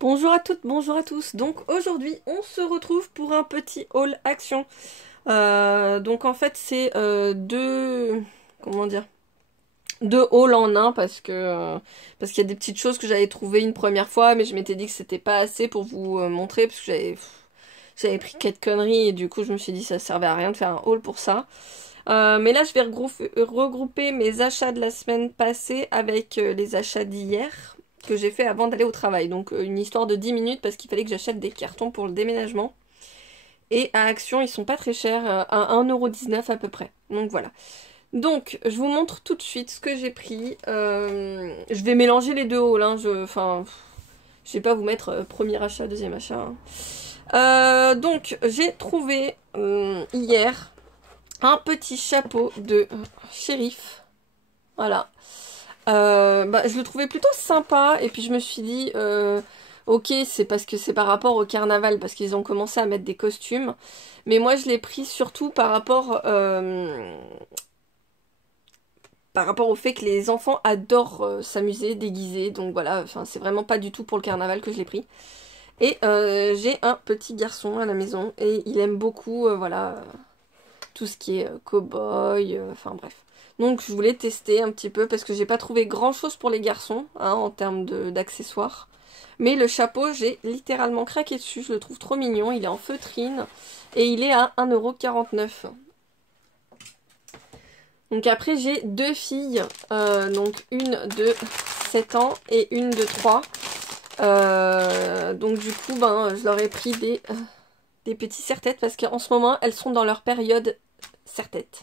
Bonjour à toutes, bonjour à tous. Donc aujourd'hui, on se retrouve pour un petit haul action. Donc en fait, c'est comment dire, deux hauls en un parce qu'il y a des petites choses que j'avais trouvées une première fois, mais je m'étais dit que c'était pas assez pour vous montrer parce que j'avais pris quelques conneries et du coup je me suis dit ça servait à rien de faire un haul pour ça. Mais là, je vais regrouper mes achats de la semaine passée avec les achats d'hier que j'ai fait avant d'aller au travail. Donc une histoire de 10 minutes parce qu'il fallait que j'achète des cartons pour le déménagement. Et à Action, ils sont pas très chers, à 1,19 € à peu près. Donc voilà. Donc, je vous montre tout de suite ce que j'ai pris. Je vais mélanger les deux hauls, hein. Je vais pas vous mettre premier achat, deuxième achat, hein. Donc, j'ai trouvé hier un petit chapeau de shérif. Voilà. Je le trouvais plutôt sympa et puis je me suis dit ok, c'est parce que c'est par rapport au carnaval parce qu'ils ont commencé à mettre des costumes, mais moi je l'ai pris surtout par rapport au fait que les enfants adorent s'amuser déguisés, donc voilà, enfin c'est vraiment pas du tout pour le carnaval que je l'ai pris. Et j'ai un petit garçon à la maison et il aime beaucoup voilà tout ce qui est cow-boy, enfin bref. Donc je voulais tester un petit peu parce que j'ai pas trouvé grand chose pour les garçons hein, en termes d'accessoires. Mais le chapeau, j'ai littéralement craqué dessus, je le trouve trop mignon, il est en feutrine et il est à 1,49 €. Donc après j'ai deux filles, donc une de 7 ans et une de 3. Donc du coup je leur ai pris des petits serre-têtes parce qu'en ce moment elles sont dans leur période serre-tête.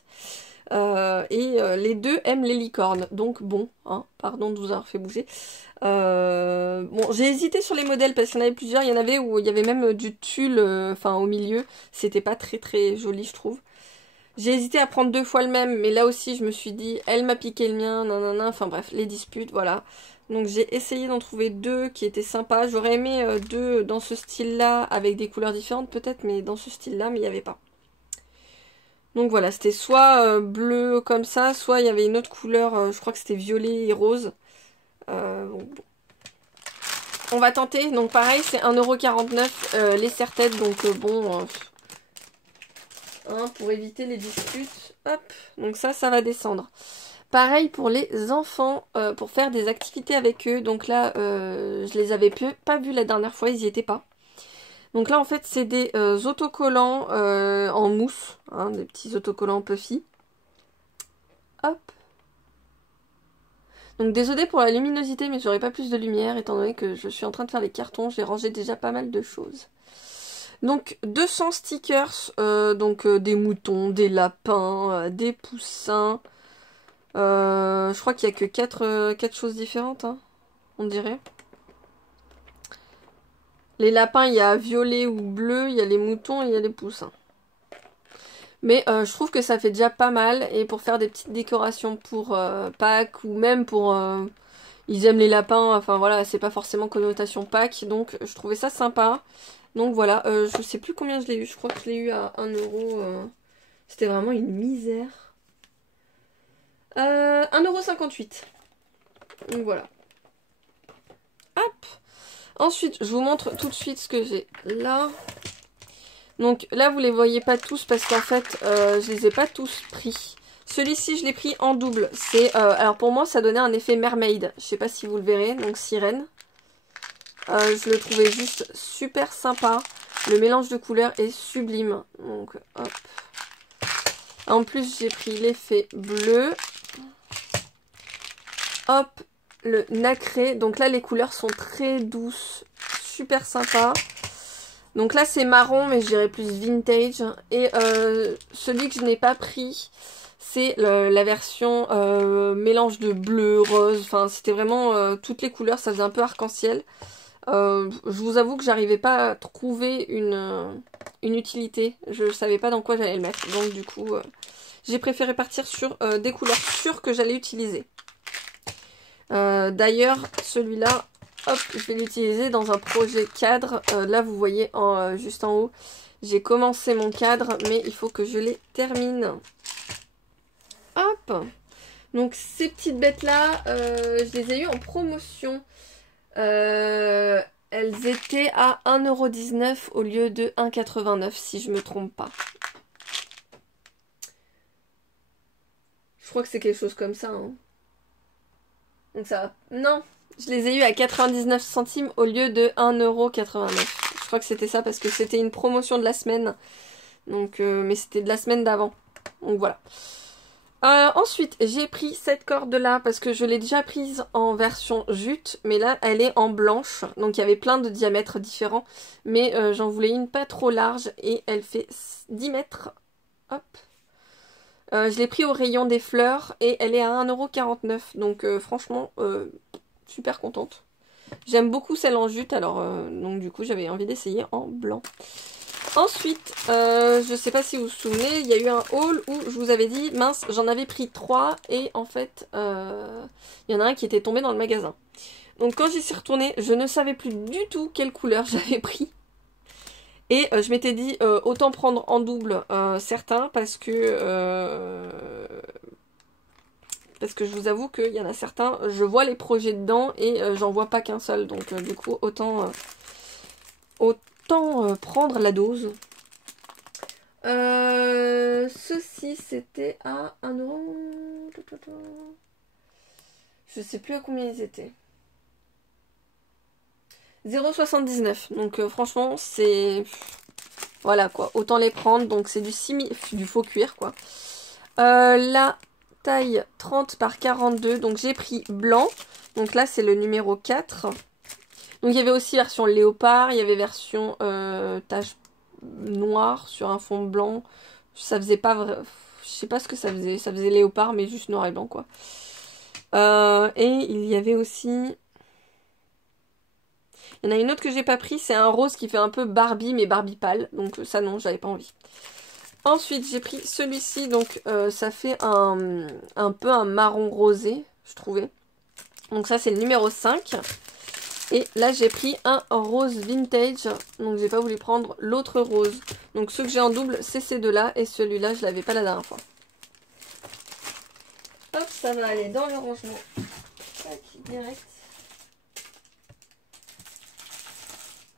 Les deux aiment les licornes, donc bon, hein, pardon de vous avoir fait bouger. Bon, j'ai hésité sur les modèles parce qu'il y en avait plusieurs, il y en avait où il y avait même du tulle, au milieu, c'était pas très très joli je trouve. J'ai hésité à prendre deux fois le même, mais là aussi je me suis dit, elle m'a piqué le mien, nanana, enfin bref, les disputes, voilà. Donc j'ai essayé d'en trouver deux qui étaient sympas, j'aurais aimé deux dans ce style-là, avec des couleurs différentes peut-être, mais dans ce style-là, mais il n'y avait pas. Donc voilà, c'était soit bleu comme ça, soit il y avait une autre couleur, je crois que c'était violet et rose. Bon. On va tenter, donc pareil, c'est 1,49 € les serre-têtes, donc hein, pour éviter les disputes. Hop, donc ça va descendre. Pareil pour les enfants, pour faire des activités avec eux. Donc là, je les avais pas vus la dernière fois, ils y étaient pas. Donc là, en fait, c'est des autocollants en mousse, hein, des petits autocollants Puffy. Hop. Donc désolée pour la luminosité, mais j'aurais pas plus de lumière, étant donné que je suis en train de faire les cartons, j'ai rangé déjà pas mal de choses. Donc 200 stickers, des moutons, des lapins, des poussins. Je crois qu'il y a que 4 choses différentes, hein, on dirait. Les lapins, il y a violet ou bleu, il y a les moutons et il y a les poussins. Mais je trouve que ça fait déjà pas mal. Et pour faire des petites décorations pour Pâques ou même pour... ils aiment les lapins, enfin voilà, c'est pas forcément connotation Pâques. Donc je trouvais ça sympa. Donc voilà, je sais plus combien je l'ai eu. Je crois que je l'ai eu à 1 €. C'était vraiment une misère. 1,58 €. Donc voilà. Hop. Ensuite, je vous montre tout de suite ce que j'ai là. Donc là, vous les voyez pas tous parce qu'en fait, je les ai pas tous pris. Celui-ci, je l'ai pris en double. Alors pour moi, ça donnait un effet mermaid. Je sais pas si vous le verrez, donc sirène. Je le trouvais juste super sympa. Le mélange de couleurs est sublime. Donc hop. En plus, j'ai pris l'effet bleu. Hop, le nacré. Donc là, les couleurs sont très douces. Super sympa. Donc là c'est marron mais je dirais plus vintage. Et celui que je n'ai pas pris c'est la version mélange de bleu, rose. Enfin c'était vraiment toutes les couleurs, ça faisait un peu arc-en-ciel. Je vous avoue que j'arrivais pas à trouver une utilité. Je savais pas dans quoi j'allais le mettre. Donc du coup j'ai préféré partir sur des couleurs sûres que j'allais utiliser. D'ailleurs celui-là, hop, je vais l'utiliser dans un projet cadre. Là, vous voyez juste en haut, j'ai commencé mon cadre, mais il faut que je les termine. Hop. Donc, ces petites bêtes-là, je les ai eues en promotion. Elles Elles étaient à 1,19 € au lieu de 1,89 € si je me trompe pas. Je crois que c'est quelque chose comme ça. Hein. Donc ça va. Non, je les ai eu à 99 centimes au lieu de 1,89 €. Je crois que c'était ça parce que c'était une promotion de la semaine. Donc, mais c'était de la semaine d'avant. Donc voilà. Ensuite, j'ai pris cette corde-là parce que je l'ai déjà prise en version jute, mais là, elle est en blanche. Donc, il y avait plein de diamètres différents, mais j'en voulais une pas trop large et elle fait 10 mètres. Hop. Je l'ai pris au rayon des fleurs et elle est à 1,49 €. Donc, franchement, super contente. J'aime beaucoup celle en jute, alors donc du coup, j'avais envie d'essayer en blanc. Ensuite, je sais pas si vous vous souvenez, il y a eu un haul où je vous avais dit, mince, j'en avais pris 3 et en fait, il y en a un qui était tombé dans le magasin. Donc quand j'y suis retournée, je ne savais plus du tout quelle couleur j'avais pris. Et je m'étais dit, autant prendre en double certains parce que je vous avoue qu'il y en a certains, je vois les projets dedans et j'en vois pas qu'un seul. Donc du coup, autant prendre la dose. Ceci, c'était à 1 €. Je sais plus à combien ils étaient. 0,79 €. Donc franchement, c'est... Voilà quoi, autant les prendre. Donc c'est du faux cuir quoi. La taille 30 par 42. Donc j'ai pris blanc. Donc là c'est le numéro 4. Donc il y avait aussi version léopard, il y avait version tache noire sur un fond blanc. Ça faisait pas vrai. Je sais pas ce que ça faisait léopard mais juste noir et blanc quoi. Et il y avait aussi... Il y en a une autre que j'ai pas pris, c'est un rose qui fait un peu Barbie mais Barbie pâle. Donc ça non, j'avais pas envie. Ensuite j'ai pris celui-ci, donc ça fait un peu un marron rosé, je trouvais. Donc ça c'est le numéro 5. Et là j'ai pris un rose vintage, donc j'ai pas voulu prendre l'autre rose. Donc ceux que j'ai en double c'est ces deux-là et celui-là je l'avais pas la dernière fois. Hop, ça va aller dans le rangement. Tac, direct.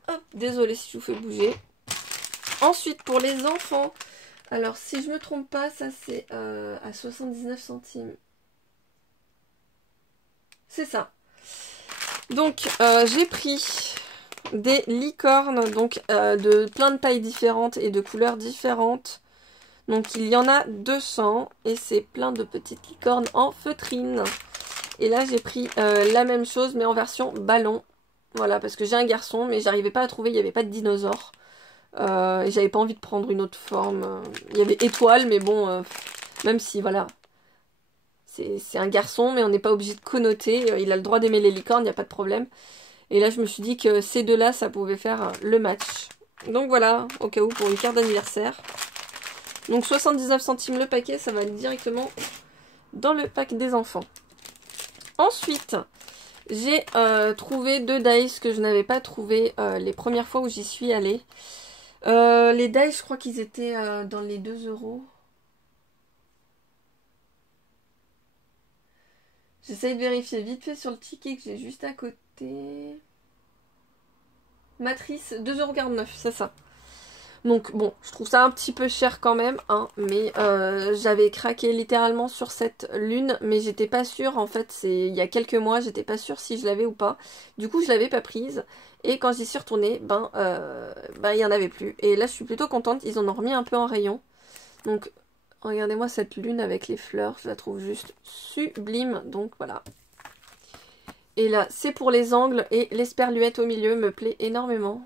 Hop, désolée si je vous fais bouger. Ensuite pour les enfants, alors si je me trompe pas, ça c'est à 79 centimes. C'est ça. Donc j'ai pris des licornes donc de plein de tailles différentes et de couleurs différentes. Donc il y en a 200 et c'est plein de petites licornes en feutrine. Et là j'ai pris la même chose mais en version ballon. Voilà, parce que j'ai un garçon mais j'arrivais pas à trouver, il n'y avait pas de dinosaure. Et j'avais pas envie de prendre une autre forme. Il y avait étoile mais bon, même si voilà... C'est un garçon, mais on n'est pas obligé de connoter. Il a le droit d'aimer les licornes, il n'y a pas de problème. Et là, je me suis dit que ces deux-là, ça pouvait faire le match. Donc voilà, au cas où, pour une carte d'anniversaire. Donc 79 centimes le paquet, ça va aller directement dans le pack des enfants. Ensuite, j'ai trouvé 2 dice que je n'avais pas trouvé les premières fois où j'y suis allée. Les dice, je crois qu'ils étaient dans les 2 €. J'essaye de vérifier vite fait sur le ticket que j'ai juste à côté. Matrice, 2,49 €, c'est ça. Donc bon, je trouve ça un petit peu cher quand même, hein, mais j'avais craqué littéralement sur cette lune, mais j'étais pas sûre, en fait, c'est il y a quelques mois, j'étais pas sûre si je l'avais ou pas. Du coup, je l'avais pas prise, et quand j'y suis retournée, il y en avait plus. Et là, je suis plutôt contente, ils en ont remis un peu en rayon. Donc... Regardez-moi cette lune avec les fleurs, je la trouve juste sublime, donc voilà. Et là, c'est pour les angles et l'esperluette au milieu me plaît énormément.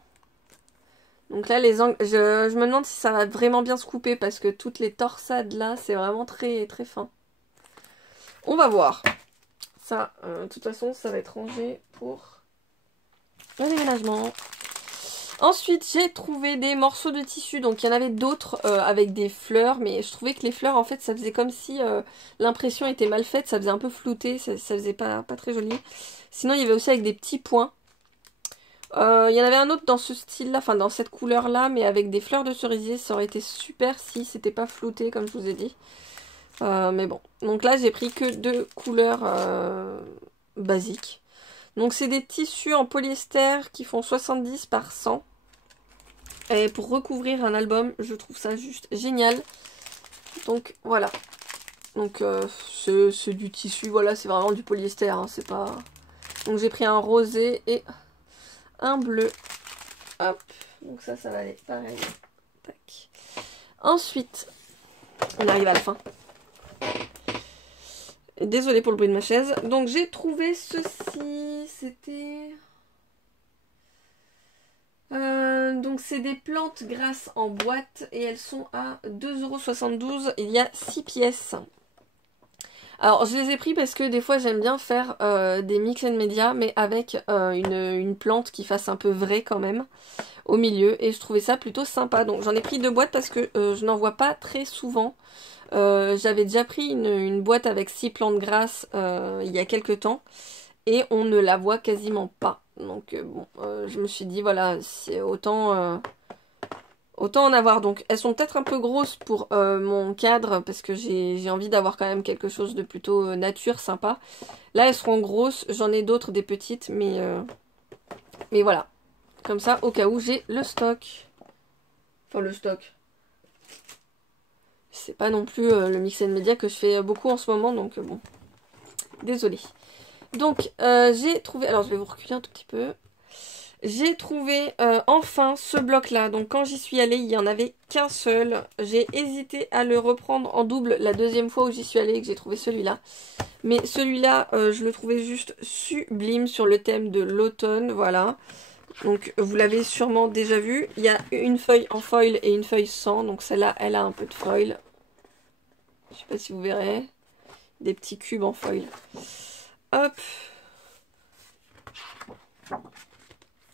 Donc là, les angles, je me demande si ça va vraiment bien se couper parce que toutes les torsades là, c'est vraiment très très fin. On va voir. Ça, de toute façon, ça va être rangé pour le déménagement. Ensuite, j'ai trouvé des morceaux de tissu. Donc, il y en avait d'autres avec des fleurs. Mais je trouvais que les fleurs, en fait, ça faisait comme si l'impression était mal faite. Ça faisait un peu flouté. Ça faisait pas très joli. Sinon, il y avait aussi avec des petits points. Il y en avait un autre dans ce style-là. Enfin, dans cette couleur-là. Mais avec des fleurs de cerisier. Ça aurait été super si c'était pas flouté, comme je vous ai dit. Mais bon. Donc là, j'ai pris que 2 couleurs basiques. Donc c'est des tissus en polyester qui font 70 par 100. Et pour recouvrir un album, je trouve ça juste génial. Donc voilà. Donc c'est du tissu, voilà, c'est vraiment du polyester, hein, c'est pas... Donc j'ai pris un rosé et un bleu. Hop, donc ça va aller pareil. Tac. Ensuite, on arrive à la fin. Désolée pour le bruit de ma chaise. Donc j'ai trouvé ceci, c'était... donc c'est des plantes grasses en boîte et elles sont à 2,72 €. Il y a 6 pièces. Alors je les ai pris parce que des fois j'aime bien faire des mix and media mais avec une plante qui fasse un peu vrai quand même au milieu et je trouvais ça plutôt sympa. Donc j'en ai pris 2 boîtes parce que je n'en vois pas très souvent. J'avais déjà pris une boîte avec 6 plantes grasses il y a quelques temps et on ne la voit quasiment pas. Donc bon, je me suis dit voilà, c'est autant en avoir. Donc elles sont peut-être un peu grosses pour mon cadre parce que j'ai envie d'avoir quand même quelque chose de plutôt nature, sympa. Là elles seront grosses, j'en ai d'autres des petites mais voilà. Comme ça au cas où j'ai le stock. Enfin le stock. C'est pas non plus le mix and media que je fais beaucoup en ce moment donc bon. Désolée. Donc j'ai trouvé, alors je vais vous reculer un tout petit peu. J'ai trouvé enfin ce bloc là, donc quand j'y suis allée il n'y en avait qu'un seul. J'ai hésité à le reprendre en double la deuxième fois où j'y suis allée et que j'ai trouvé celui-là. Mais celui-là je le trouvais juste sublime sur le thème de l'automne, voilà. Donc vous l'avez sûrement déjà vu, il y a une feuille en foil et une feuille sans, donc celle-là elle a un peu de foil. Je sais pas si vous verrez, des petits cubes en foil. Hop.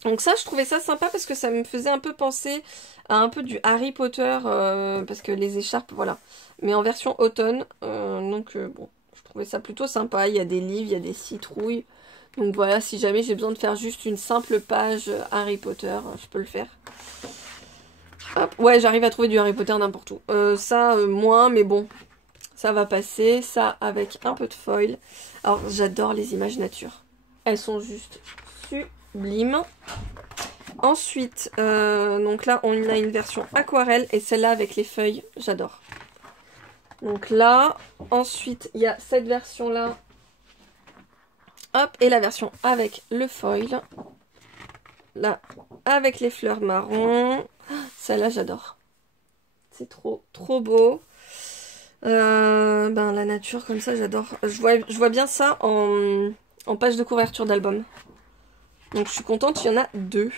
Donc ça, je trouvais ça sympa parce que ça me faisait un peu penser à un peu du Harry Potter, parce que les écharpes, voilà. Mais en version automne, donc bon, je trouvais ça plutôt sympa. Il y a des livres, il y a des citrouilles. Donc voilà, si jamais j'ai besoin de faire juste une simple page Harry Potter, je peux le faire. Hop. Ouais, j'arrive à trouver du Harry Potter n'importe où. Ça, moins, mais bon, ça va passer. Ça, avec un peu de foil. Alors, j'adore les images nature. Elles sont juste sublimes. Ensuite, donc là, on a une version aquarelle et celle-là avec les feuilles, j'adore. Donc là, ensuite, il y a cette version-là. Hop, et la version avec le foil. Là, avec les fleurs marron. Celle-là, j'adore. C'est trop, trop beau. Ben, la nature, comme ça, j'adore. Je vois bien ça en page de couverture d'album. Donc, je suis contente, il y en a 2.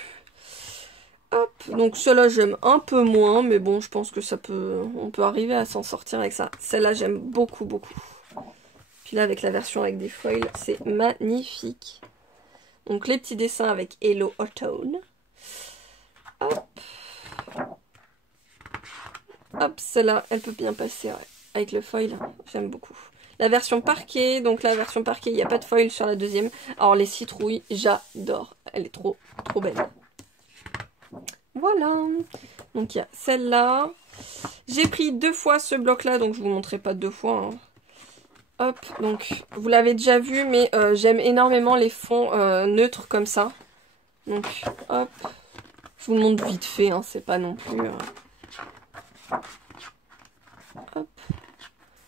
Hop, donc celle-là j'aime un peu moins, mais bon, je pense que on peut arriver à s'en sortir avec ça. Celle-là j'aime beaucoup, beaucoup. Puis là, avec la version avec des foils, c'est magnifique. Donc les petits dessins avec Hello Autumn. Hop. Hop, celle-là, elle peut bien passer, ouais. Avec le foil, j'aime beaucoup. La version parquet, donc la version parquet, il n'y a pas de foil sur la deuxième. Alors les citrouilles, j'adore. Elle est trop, trop belle. Voilà, donc il y a celle-là. J'ai pris 2 fois ce bloc-là, donc je vous montrerai pas 2 fois. Hein. Hop, donc vous l'avez déjà vu, mais j'aime énormément les fonds neutres comme ça. Donc hop, je vous le montre vite fait, hein, c'est pas non plus... Hop,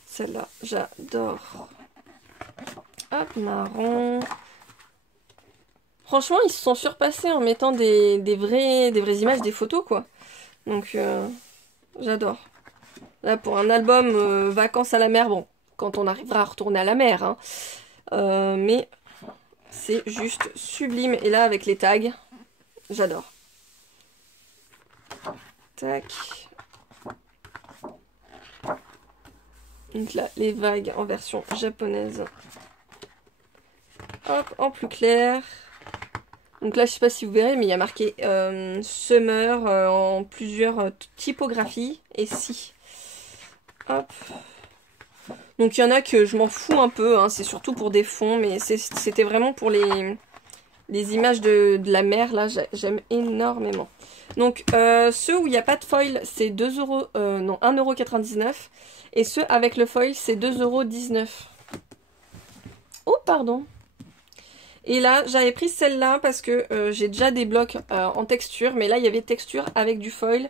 celle-là, j'adore. Hop, marron... Franchement, ils se sont surpassés en mettant des vraies images, des photos, quoi. Donc, j'adore. Là, pour un album vacances à la mer, bon, quand on arrivera à retourner à la mer, hein. Mais c'est juste sublime. Et là, avec les tags, j'adore. Tac. Donc là, les vagues en version japonaise. Hop, en plus clair. Donc là, je sais pas si vous verrez, mais il y a marqué Summer en plusieurs typographies. Et si. Hop. Donc il y en a que je m'en fous un peu, hein, c'est surtout pour des fonds, mais c'était vraiment pour les images de la mer, là, j'aime énormément. Donc ceux où il n'y a pas de foil, c'est 2 euros, non, 1,99 €. Et ceux avec le foil, c'est 2,19 €. Oh, pardon. Et là, j'avais pris celle-là parce que j'ai déjà des blocs en texture. Mais là, il y avait texture avec du foil.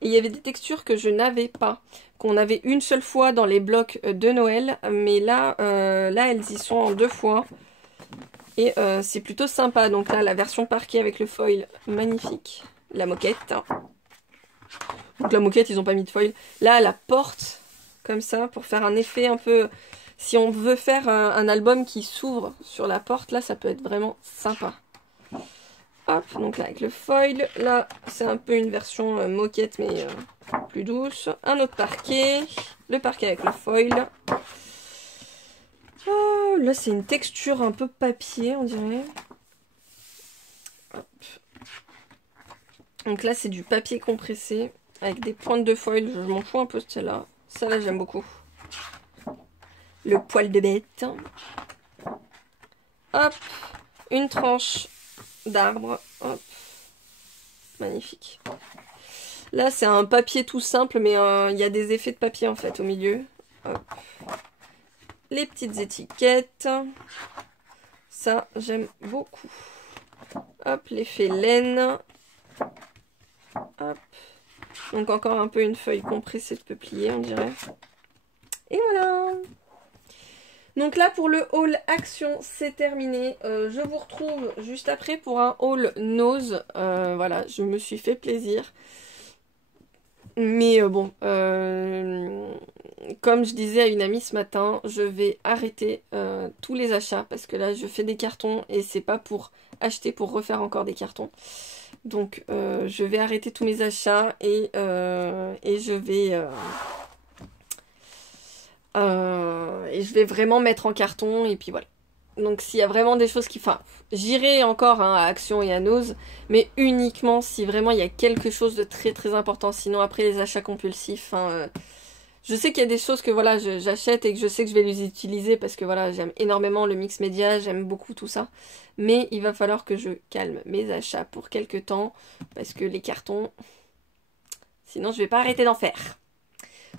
Et il y avait des textures que je n'avais pas. Qu'on avait une seule fois dans les blocs de Noël. Mais là, là elles y sont en 2 fois. Et c'est plutôt sympa. Donc là, la version parquet avec le foil, magnifique. La moquette. Donc la moquette, ils n'ont pas mis de foil. Là, la porte, comme ça, pour faire un effet un peu... Si on veut faire un album qui s'ouvre sur la porte, là, ça peut être vraiment sympa. Hop, donc là, avec le foil. Là, c'est un peu une version moquette, mais plus douce. Un autre parquet. Le parquet avec le foil. Oh, là, c'est une texture un peu papier, on dirait. Hop. Donc là, c'est du papier compressé avec des pointes de foil. Je m'en fous un peu de celle-là. Celle-là, j'aime beaucoup. Le poil de bête. Hop, une tranche d'arbre. Hop, magnifique. Là, c'est un papier tout simple, mais il y a des effets de papier en fait au milieu. Hop. Les petites étiquettes. Ça, j'aime beaucoup. Hop, l'effet laine. Hop. Donc encore un peu une feuille compressée de peuplier, on dirait. Et voilà. Donc là, pour le haul action, c'est terminé. Je vous retrouve juste après pour un haul nose. Voilà, je me suis fait plaisir. Mais bon, comme je disais à une amie ce matin, je vais arrêter tous les achats. Parce que là, je fais des cartons et c'est pas pour acheter, pour refaire encore des cartons. Donc, je vais arrêter tous mes achats et je vais... et je vais vraiment mettre en carton et puis voilà. Donc s'il y a vraiment des choses qui... Enfin, j'irai encore hein, à Action et à Nose, mais uniquement si vraiment il y a quelque chose de très très important. Sinon après les achats compulsifs, hein, je sais qu'il y a des choses que voilà j'achète et que je sais que je vais les utiliser parce que voilà j'aime énormément le mix média, j'aime beaucoup tout ça. Mais il va falloir que je calme mes achats pour quelques temps parce que les cartons, sinon je vais pas arrêter d'en faire.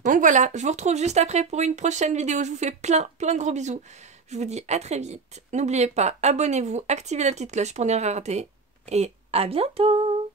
Donc voilà, je vous retrouve juste après pour une prochaine vidéo. Je vous fais plein de gros bisous. Je vous dis à très vite. N'oubliez pas, abonnez-vous, activez la petite cloche pour ne rien rater. Et à bientôt!